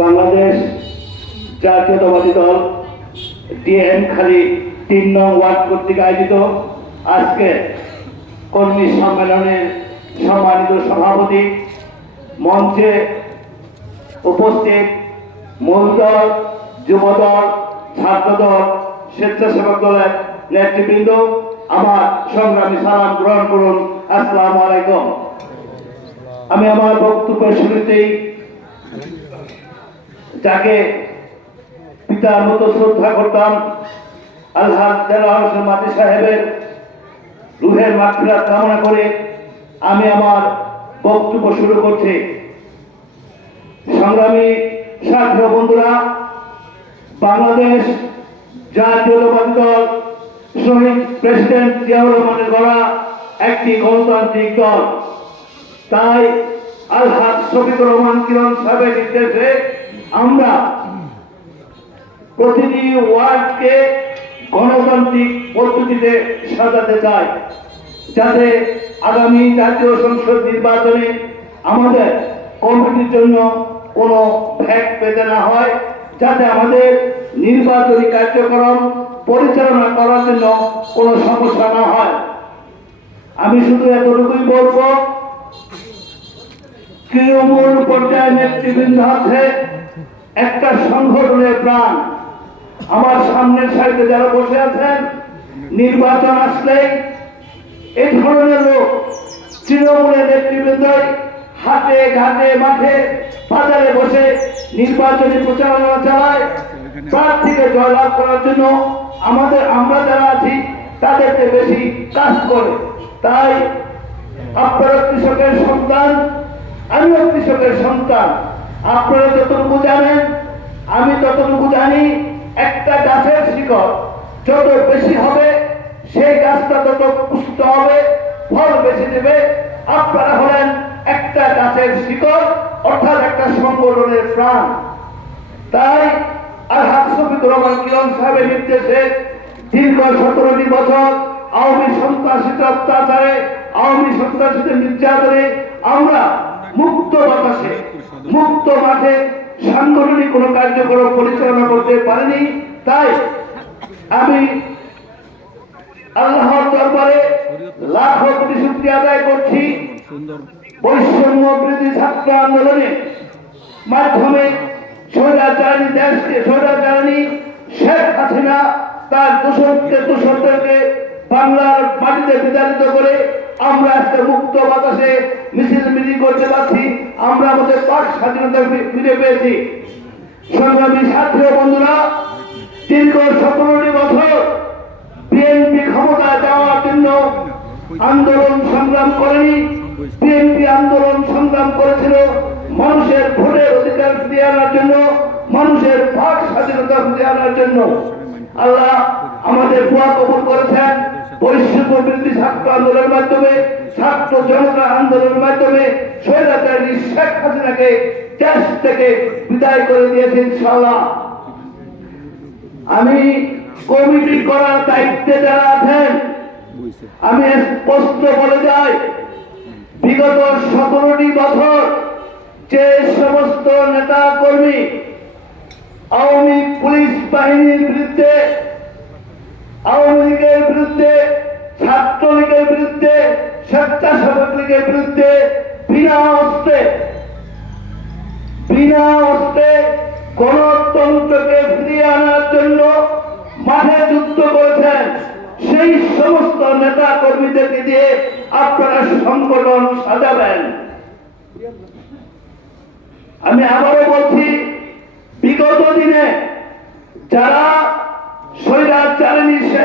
বাংলাদেশ জাতীয়তাবাদী দল, ডিএম খালি তিন নং ওয়ার্ড কর্তৃক আয়োজিত আজকে কর্মী সম্মেলনের সম্মানিত সভাপতি মঞ্চে উপস্থিত মূল দল যুবদল, ছাত্রদল, স্বেচ্ছাসেবক দলের নেতৃবৃন্দ, আমার সংগ্রামী সালাম গ্রহণ করুন। আসসালামু আলাইকুম। আমি আমার বক্তব্যের শুরুতেই যাকে পিতার মতো শ্রদ্ধা করতাম হোসেন মাতি সাহেবের রুহের মাতৃরা কামনা করে আমি আমার বক্তব্য শুরু করছি। সংগ্রামী সাথী বন্ধুরা, বাংলাদেশ জাতীয়তাবাদী দল শহীদ প্রেসিডেন্ট জিয়াউর রহমানের গড়া একটি গণতান্ত্রিক দল। তাই আলহাদ শফিকুর রহমান কিরণ সাহেবের নির্দেশে আমরা প্রতিটি ওয়ার্ডকে গণতান্ত্রিক পদ্ধতিতে সাজাতে চাই, যাতে আগামী জাতীয় সংসদ নির্বাচনে আমাদের কমিটির জন্য কোনো ভ্যাট পেতে না হয়, যাতে আমাদের নির্বাচনী কার্যক্রম পরিচালনা করার জন্য কোনো সমস্যা না হয়। আমি শুধু এতটুকুই বলব, তৃণমূল পর্যায়ে নেতৃবৃন্দ আছে একটা সংগঠনের প্রাণ আমার সামনের সারিতে যারা বসে আছেন, নির্বাচন আসলেই এই ধরনের লোক তৃণমূলের নেতৃবৃন্দই হাতে, ঘাটে, মাঠে, বাজারে বসে নির্বাচনী প্রচারণা চালায়। প্রার্থীকে জয়লাভ করার জন্য আমাদের আমরা যারা আছি, তাদেরকে বেশি কাজ করে। তাই আপনারা কৃষকের সন্তান, আমিও কৃষকের সন্তান। আপনারা যতটুকু জানেন, আমি ততটুকু জানি, একটা গাছের শিকড় যত বেশি হবে, সেই গাছটা তত পুষ্ট হবে, ফল বেশি দেবে। আপনারা হলেন একটা গাছের শিকড়, অর্থাৎ একটা সংগঠনের প্রাণ। তাই আর হাত শফিকুর রহমান কিরণ সাহেবের নির্দেশে দীর্ঘ সতেরোটি বছর আওয়ামী সন্ত্রাসীতে অত্যাচারে, আওয়ামী সন্ত্রাসীদের নির্যাতনে আমরা মুক্ত বাতাসে মুক্ত মাঠে সাংগঠনিক কোনো কার্যক্রম পরিচালনা করতে পারিনি। তাই আমি আল্লাহর দরবারে লাখো শুক্রিয়া আদায় করছি। বৈষম্য বৃদ্ধি ছাত্র আন্দোলনে মাধ্যমে স্বৈরাচারী দেশকে স্বৈরাচারী শেখ হাসিনা তার দোষরকে দোষরদেরকে বাংলার মাটিতে বিতাড়িত করে আমরা আজকে মুক্ত বাতাসে মিছিল মিটিং করতে পারছি আমরা আমাদের পাক স্বাধীনতা ফিরে পেয়েছি। সংগ্রামী ছাত্র বন্ধুরা, দীর্ঘ সতেরোটি বছর বিএনপি ক্ষমতা যাওয়ার জন্য আন্দোলন সংগ্রাম করেনি। বিএনপি আন্দোলন সংগ্রাম করেছিল মানুষের ভোটের অধিকার ফিরিয়ে আনার জন্য, মানুষের ভাগ স্বাধীনতা ফিরিয়ে আনার জন্য। আল্লাহ আমাদের দোয়া কবুল করেছেন। বৃদ্ধি ছাত্র আন্দোলনের মাধ্যমে, ছাত্র জনতা আন্দোলনের মাধ্যমে স্বৈরাচারী শেখ হাসিনাকে দেশ থেকে বিদায় করে আমি কমিটি করার দায়িত্বে যারা আছেন, আমি স্পষ্ট বলে যাই, বিগত সতেরোটি বছর যে সমস্ত নেতা কর্মী আওয়ামী পুলিশ বাহিনীর বিরুদ্ধে আওয়ামী লীগের বিরুদ্ধে, ছাত্রলীগের বিরুদ্ধে স্বেচ্ছাসেবক লীগের বিরুদ্ধে বিনা অস্ত্রে বিনা অস্ত্রে গণতন্ত্রকে ফিরিয়ে আনার জন্য মাঠে যুদ্ধ করেছেন। সেই সমস্ত নেতা কর্মীদেরকে দিয়ে আপনারা সংগঠন সাজাবেন। আমি আবারও বলছি, বিগত দিনে যারা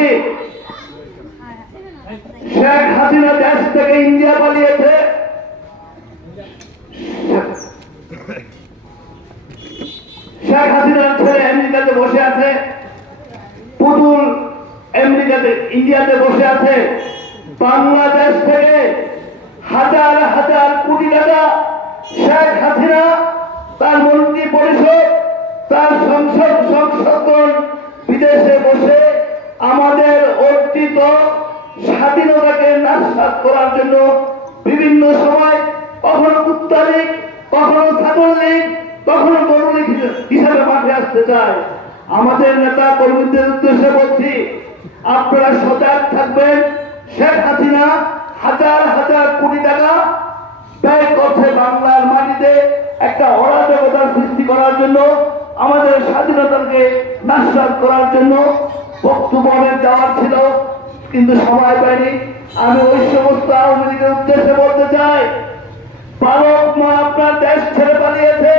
বলছি শেখ হাসিনা দেশ থেকে ইন্ডিয়া পালিয়েছে। শেখ হাসিনার ছেলে আমেরিকাতে বসে আছে। পুতুল আমেরিকাতে, ইন্ডিয়াতে বসে আছে। বাংলাদেশ থেকে হাজার হাজার কোটি টাকা শেখ হাসিনা নাশাত করার জন্য বিভিন্ন সময় কখনো কুত্তা লীগ, কখনো ছাগল লীগ, কখনো গরু লীগ হিসাবে মাঠে আসতে চায়। আমাদের নেতা কর্মীদের উদ্দেশ্যে বলছি, আপনারা সজাগ থাকবেন। শেখ হাসিনা হাজার হাজার কোটি টাকা ব্যয় করছে বাংলার মাটিতে একটা অরাজকতার সৃষ্টি করার জন্য, আমাদের স্বাধীনতাকে নাশাত করার জন্য বক্তব্য দেওয়ার ছিল, কিন্তু সময় পাইনি। আমি ওই সমস্ত আওয়ামী লীগের উদ্দেশ্যে বলতে চাই, বালক মা আপনার দেশ ছেড়ে পালিয়েছে,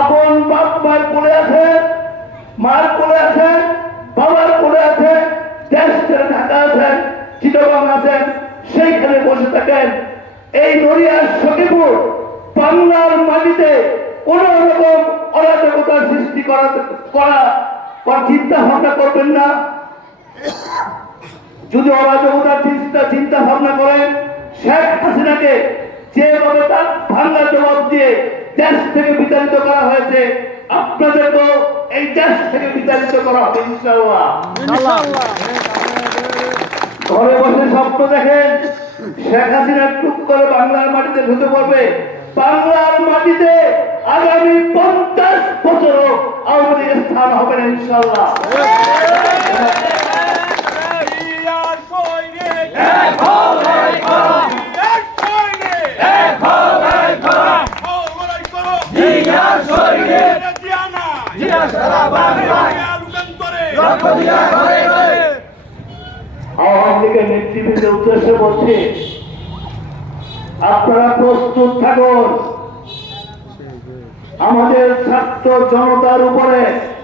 আপন বাপ মায়ের পড়ে আছে, মার পড়ে আছে, বাবার পড়ে আছে, দেশ ছেড়ে ঢাকা আছেন, চিটগাং আছেন, সেইখানে বসে থাকেন। এই নড়িয়ার সখীপুর বাংলার মাটিতে কোন রকম অরাজকতার সৃষ্টি করা করা চিন্তা ভাবনা করবেন না। যদি অরাজকতার চিন্তা চিন্তা ভাবনা করেন শেখ হাসিনাকে যেভাবে তার ভাঙ্গা জবাব দিয়ে দেশ থেকে বিতাড়িত করা হয়েছে আপনাদেরকেও এই দেশ থেকে বিতাড়িত করা হবে ঘরে বসে স্বপ্ন দেখেন, শেখ হাসিনা টুক করে বাংলার মাটিতে ঢুকে পড়বে। বাংলার মাটিতে আগামী পঞ্চাশ বছরও আওয়ামী লীগের স্থান হবে না ইনশাল্লাহ আওয়ামী লীগের নেতৃবৃন্দের উদ্দেশ্যে বলছি আপনারা প্রস্তুত থাকুন। আমাদের ছাত্র জনতার উপরে